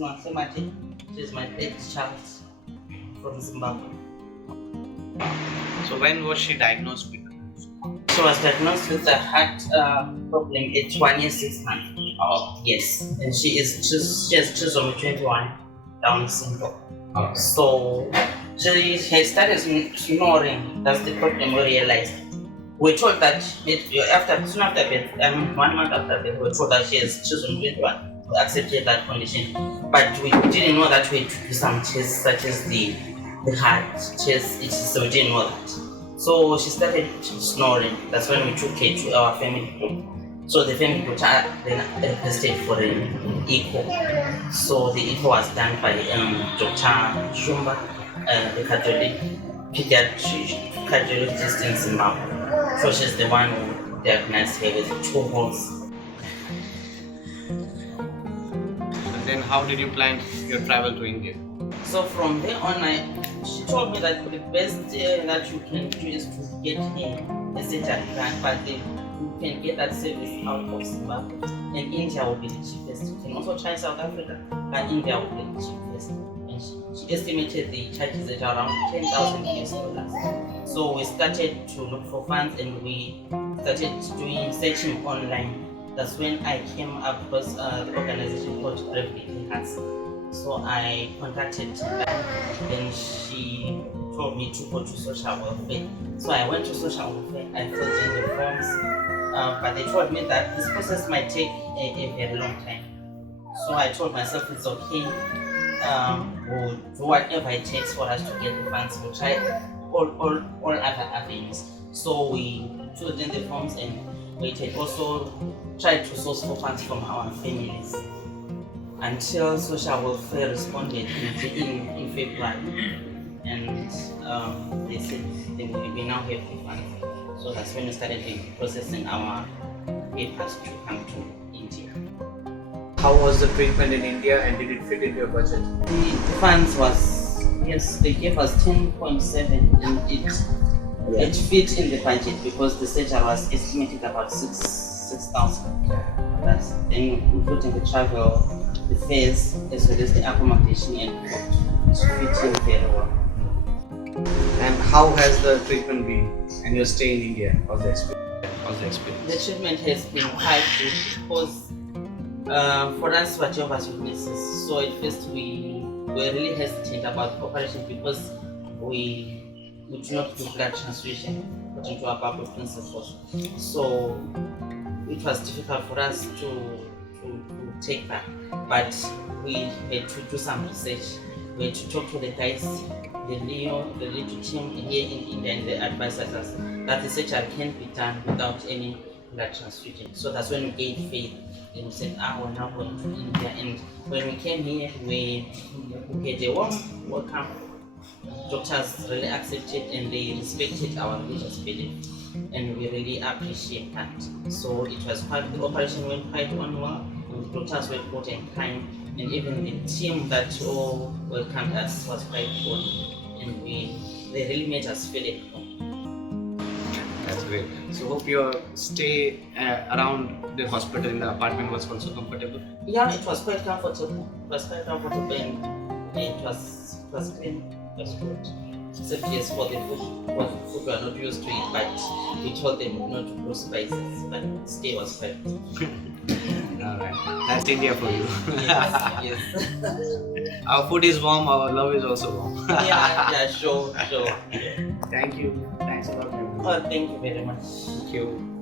Nonhle. She's my 8th child from Zimbabwe. So when was she diagnosed with? She was diagnosed with a heart problem at 1 year 6 months. Oh. Yes, and she has trisomy 21 Down syndrome. Okay. So she started snoring. That's the problem we realized. We told that soon after birth, 1 month after birth, we were told that she has trisomy 21. We accepted that condition, but we didn't know that we had to do some tests such as the heart test. So we didn't know that. So she started snoring. That's when we took her to our family group. So the family group then requested for an echo. So the echo was done by Dr. Shumba, the cardiologist in Zimbabwe. So she's the one who diagnosed her with 2 holes. And then how did you plan your travel to India? So from there on, she told me that the best that you can do is to get a surgery done, but you can get that service out of Zimbabwe, and India will be the cheapest. You can also try South Africa, but India will be the cheapest. And she estimated the charges at around $10,000. So we started to look for funds, and we started searching online. That's when I came across the organization called Operability. So I contacted her, and she told me to go to social welfare. So I went to social welfare, I filled in the forms, but they told me that this process might take a very long time. So I told myself it's okay, we'll do whatever it takes for us to get the funds. We'll try all other avenues. So we filled in the forms, and we had also tried to source for funds from our families, until social welfare responded in February, and they said we now have the funds. So that's when we started processing our papers to come to India. How was the treatment in India, and did it fit into your budget? The funds was, yes, they gave us 10.7, and it fit in the budget because the surgery was estimated about 6,000. That's then including the travel, the fares, as well as the accommodation and food. It's fitting very well. And how has the treatment been, and your stay in India? How's the experience? The treatment has been quite good because for us, we're Jehovah's Witnesses. So at first we were really hesitant about operation because we do not do blood transfusion according to our Bible principles. So it was difficult for us to take that, but we had to do some research. We had to talk to the guys, the lead team here in India, and they advised us that the surgery can be done without any blood transfusion. So that's when we gained faith, and we said, we're now going to India. And when we came here, we had a warm welcome. Doctors really accepted, and they respected our religious belief, and we really appreciate that. So it was the operation went quite on well, and the doctors were good and kind, and even the team that all welcomed us was quite good, and they really made us feel at home. That's great. So hope your stay around the hospital in the apartment was also comfortable? Yeah, it was quite comfortable. And it was clean. It was good. Except yes, for the food we are not used to it, but we told them not to put spices, but stay was fine. Alright, that's India for you. Yes. Our food is warm, our love is also warm. yeah, sure. Thank you. Thanks a lot. Oh, thank you very much. Thank you.